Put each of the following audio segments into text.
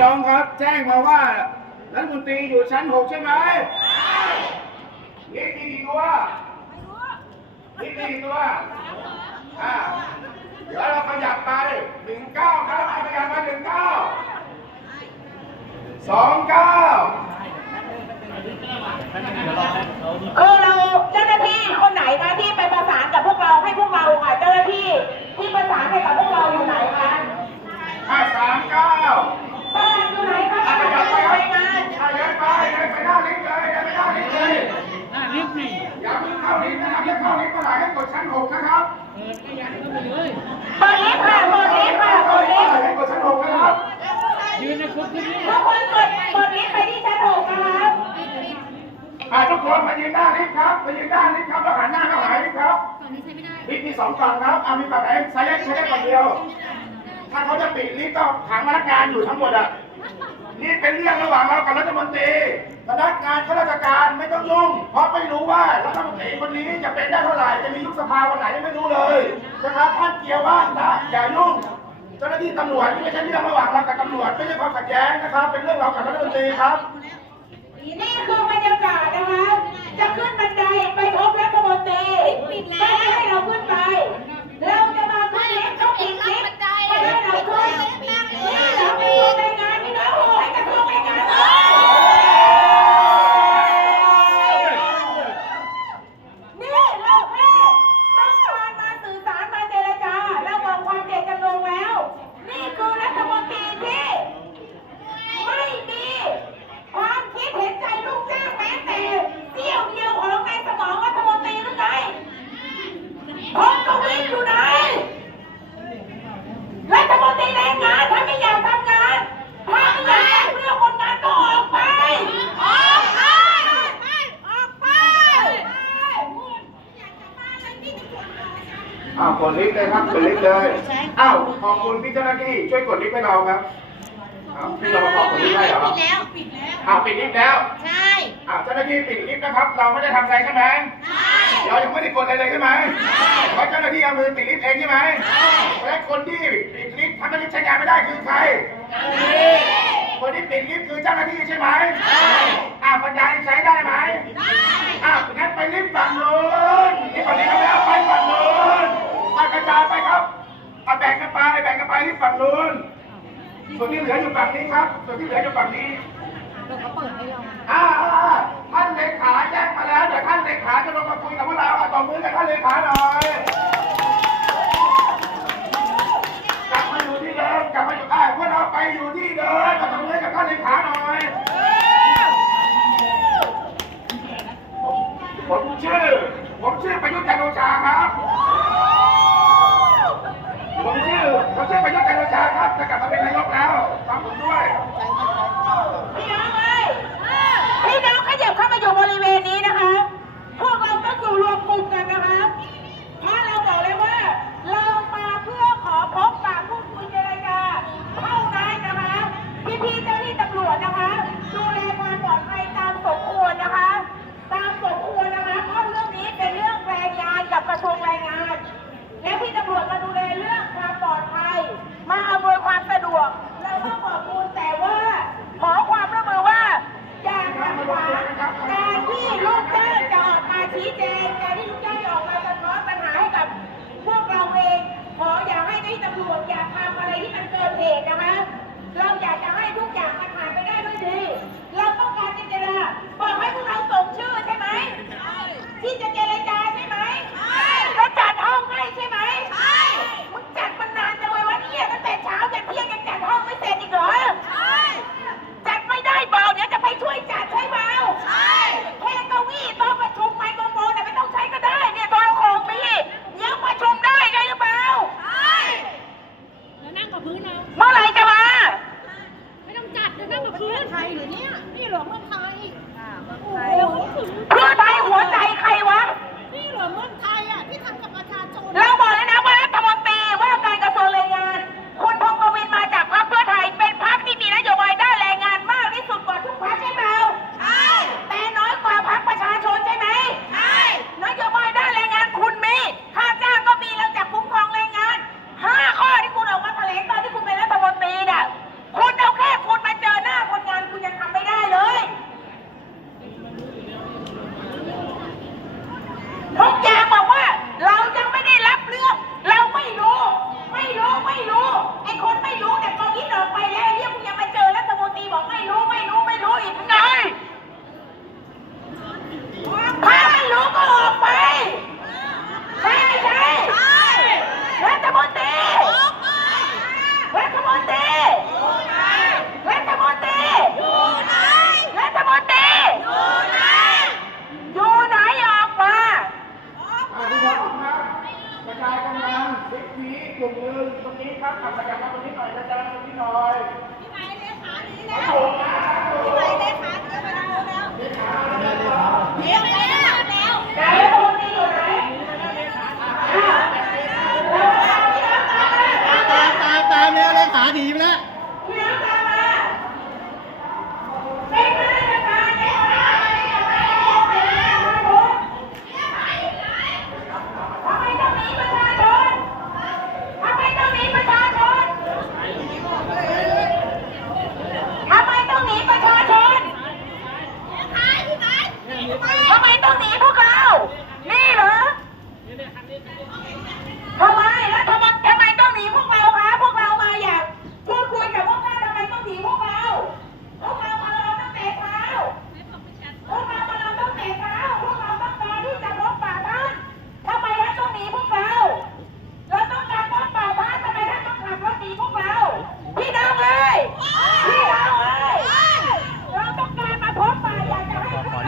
แจ้งมาว่ารัฐมนตรีอยู่ชั้นหกใช่ไหมลิฟต์มีกี่ตัวลิฟต์มีกี่ตัวอ่าเดี๋ยวเราขยับไปหนึ่งเก้าครับขยับมาหนึ่งเก้าสองเก้าคือเราเจ้าหน้าที่คนไหนคะที่ไปประสานกับพวกเราให้พวกเราค่ะเจ้าหน้าที่ที่ประสานให้กับพวกเราอยู่ไหนคะห้าสามเก้า หน้าลิฟต์เลยเดินไปหน้าลิฟต์เลยหน้าลิฟต์นี่อย่าเพิ่งเข้าลิฟต์นะครับอย่าเข้าลิฟต์เมื่อไหร่ให้กดชั้นหกนะครับเปิดก็ยันเข้าไปเลยเปิดลิฟต์ค่ะเปิดลิฟต์ค่ะเปิดลิฟต์ให้กดชั้นหกนะครับยืนในคุกที่นี่ทุกคนกดกดลิฟต์ไปที่ชั้นหกนะคะอะทุกคนมายืนหน้าลิฟต์ครับมายืนหน้าลิฟต์ครับแล้วหันหน้าเข้าหาลิฟต์ครับลิฟต์มีสองฝั่งครับอะมีฝั่งไหนใช้ได้ใช้ได้ฝั่งเดียว ถ้าเขาจะปิดลิฟต์ก็ขังพนักงานอยู่ทั้งหมดอะ นี่เป็นเรื่องระหว่างเรากับรัฐมนตรีพนักงานข้าราชการไม่ต้องยุ่ง เพราะไม่รู้ว่ารัฐมนตรีคนนี้จะเป็นได้เท่าไหร่ จะมียุบสภาวันไหนไม่รู้เลยนะครับท่านเกี่ยวบ้านนะอย่ายุ่งเจ้าหน้าที่ตำรวจนี่ไม่ใช่เรื่องระหว่างเรากับตำรวจไม่ใช่ความขัดแย้งนะครับ เป็นเรื่องเรากับรัฐมนตรีครับนี่คือบรรยากาศนะคะ จะขึ้นบันไดไปพบรัฐมนตรีไม่ให้เราขึ้นไป เราจะมาขึ้นลิฟต์ต้องปิดลิฟต์ไม่ให้เราขึ้นนี่เหรอกระทรวงแรงงานพี่น้องโอ้ให้กระทรวงแรงงานเลยนี่เราแค่ต้องการมาสื่อสารมาเจรจาแล้วบอกความเจตจำนงแล้ว นี่คือรัฐมนตรีที่ ไม่มีความคิดเห็นใจลูกจ้างแม้แต่เสี้ยวเดียวของในสมองรัฐมนตรีหรือไงพลกวินอยู่ไหนรัฐมนตรีแรงงานถ้าไม่อยากทำงานถ้าไม่อยากเพื่อคนงานก็ออกไป ออกไป ออกไป อ้าวกดลิฟต์เลยครับกดลิฟต์ เลยอ้าวขอบคุณพี่เจ้าหน้าที่ช่วยกดลิฟต์ให้เราครับอ้าวพี่รปภกดลิฟต์ให้เหรอปิดแล้วปิดแล้วอ้าวปิดลิฟต์แล้วใช่อ้าวเจ้าหน้าที่ปิดลิฟต์นะครับ เราไม่ได้ทำอะไรใช่ไหมใช่เรายังไม่ได้กดอะไรเลยใช่ไหมเพราะเจ้าหน้าที่เอามือปิดลิฟต์เองใช่ไหมและคนที่ปิดลิฟต์ทำให้ลิฟต์ใช้งานไม่ได้คือใครคนที่ปิดลิฟต์คือเจ้าหน้าที่ใช่ไหมอ้าวบันไดใช้ได้ไหมอ้าวงั้นไปลิฟต์ฝั่งนู้นนี่ฝั่งนี้ครับแล้วไปฝั่งนู้นไปกระจายไป ที่ฝั่งนู้นส่วนที่เหลืออยู่ฝั่งนี้ครับ ส่วนที่เหลืออยู่ฝั่งนี้อ่าท่านเลขาแจ้งมาแล้วเดี๋ยวท่านเลขาจะลงมาคุยกับพวกเราอะตบมือกับท่านเลขาหน่อยกลับมาอยู่ที่เดิมกลับมาอยู่อ่าพวกเราไปอยู่ที่เดิม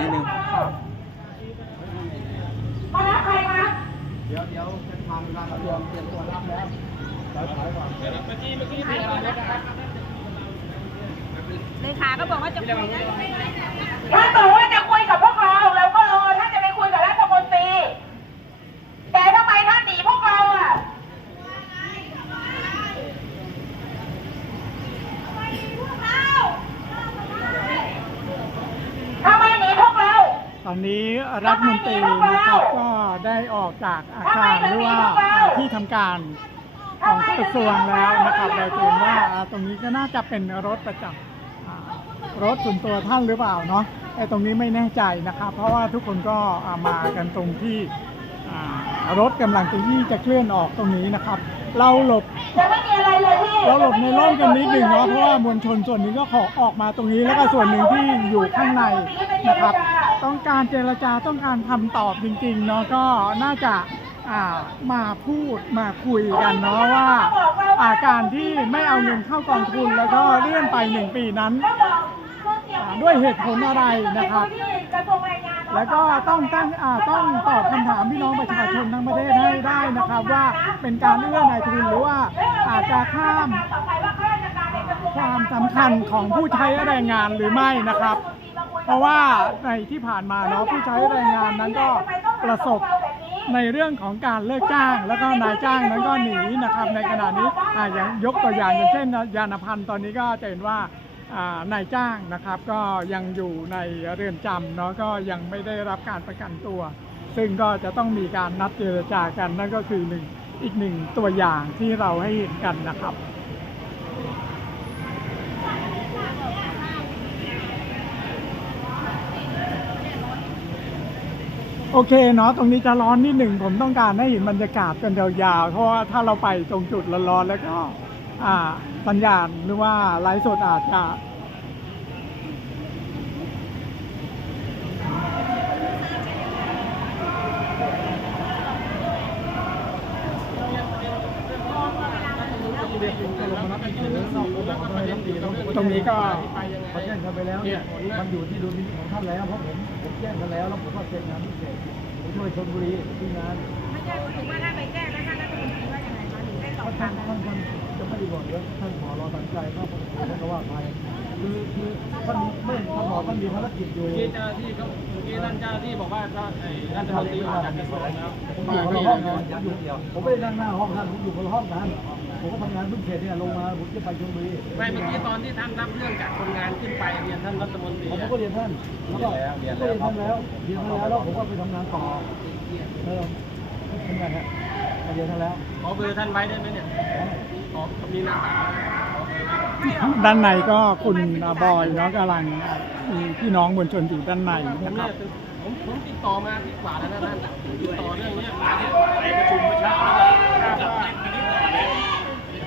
นิดนึงมารับใครมาเดี๋ยวเดี๋ยวจะทำการเตรียมเตรียมตัวรับแล้วเดี๋ยวถอยก่อนเลขาก็บอกว่าจะคุยนะท่านบอกว่าจะคุยกับพวกเรา เราก็รอท่านจะไปคุยกับรัฐมนตรี แต่ทำไมท่านหนีพวกเราอะทำไมหนีพวกเรา ตอนนี้ รัฐมนตรีนะครับก็ได้ออกจากอาคารหรือว่าที่ทำการของกระทรวงแล้วนะครับเราจะเห็นว่าตรงนี้ก็น่าจะเป็นรถประจำรถส่วนตัวท่านหรือเปล่าเนาะไอ้ตรงนี้ไม่แน่ใจนะครับ เพราะว่าทุกคนก็มากันตรงที่รถกำลังจะยี่จะเคลื่อนออกตรงนี้นะครับ เราหลบเราหลบในร่มกันนิดหนึ่งเนาะเพราะว่ามวลชนส่วนนึ่งก็ขอออกมาตรงนี้แล้วก็ส่วนหนึ่งที่อยู่ข้างในนะครับ ต้องการเจรจาต้องการคำตอบจริงๆเนาะก็น่าจะามาพูดมาคุยกันเนาะว่าอาการที่ไม่เอาเงินเข้ากองทุนแล้วก็เลื่อนไปหนึ่งปีนั้นด้วยเหตุผลอะไรนะครับที่กระแล้วก็ต้องตั้งต้องตอบคำถามพี่น้องประชาชนทั้งประเทศให้ได้นะครับ ว่าเป็นการเอื้อนายทุนหรือว่าอาจจะข้ามความสำคัญของผู้ใช้แรงงานหรือไม่นะครับ เพราะว่าในที่ผ่านมาเนาะผู้ใช้แรงงานนั้นก็ประสบในเรื่องของการเลิกจ้าง แล้วก็นายจ้างนั้นก็หนีนะครับ ในขณะนี้อ่าอย่างยกตัวอย่างอย่างเช่นยานพันธ์ตอนนี้ก็จะเห็นว่าอ่านายจ้างนะครับก็ยังอยู่ในเรือนจำเนาะก็ยังไม่ได้รับการประกันตัว ซึ่งก็จะต้องมีการนัดเจรจากันนั่นก็คือหนึ่งอีกหนึ่งตัวอย่างที่เราให้เห็นกันนะครับ โอเคเนาะตรงนี้จะร้อนนิดหนึ่งผมต้องการให้เห็นบรรยากาศเป็นยาวๆเพราะว่าถ้าเราไปตรงจุดร้อนๆแล้วก็อ่าสัญญาณหรือว่าไลฟ์สดอาจจะตรงนี้ก็เขาแจ้งกันไปแล้วเนี่ยมันอยู่ที่ดุลพินิจของท่านแล้วเพราะผม แจ้งกันแล้วแล้วผมก็เซ็นงานพิเศษผมช่วยชลบุรีที่งานไม่ใช่คุณถึงว่าถ้าไปแจ้งแล้วท่านรัฐมนตรีว่ายังไงมาถึงได้ตอบท่านคำท่านท่านจะไม่ได้บอกเยอะท่านหมอรอตัดใจก็ผมก็ว่าไปคือคือท่านไม่ท่านหมอท่านมีภารกิจอยู่เมื่เจ้าหน้าที่เขาเมื่อกี้ท่านเจ้าหน้าที่บอกว่าถ้านไอ้ท่านรัฐมนตรีออกจากกระทรวงแล้วผมอยู่คนละห้องกันผมอยู่ผมไม่ได้นั่งหน้าห้องท่านผมอยู่คนละห้องกัน ผมก็ทำงานเพิ่งเสร็จเนี่ยลงมาผมจะไปชลบุรีไม่เมื่อกี้ตอนที่ท่านรับเรื่องจากคนงานขึ้นไปเรียนท่านรัฐมนตรีผมอะก็เรียนท่านแล้วก็เรียนท่านแล้วเรียนท่านแล้วแล้วผมก็ไปทำงานต่อเออทำงานฮะเรียนท่านแล้วขอเบอร์ท่านไว้ได้ไหมเนี่ยขอมีนามบัตรไหมขอเบอร์ไว้ก่อนด้านในก็คุณบอยเนาะกำลังมีพี่น้องมวลชนอยู่ด้านในผมนะคเนี่รัยบผมผมติดต่อมาอาที่กว่าแล้วนะท่านติดต่อเรื่องเนี้ยมาที่ไปประชุมเมื่อเช้าแล้ว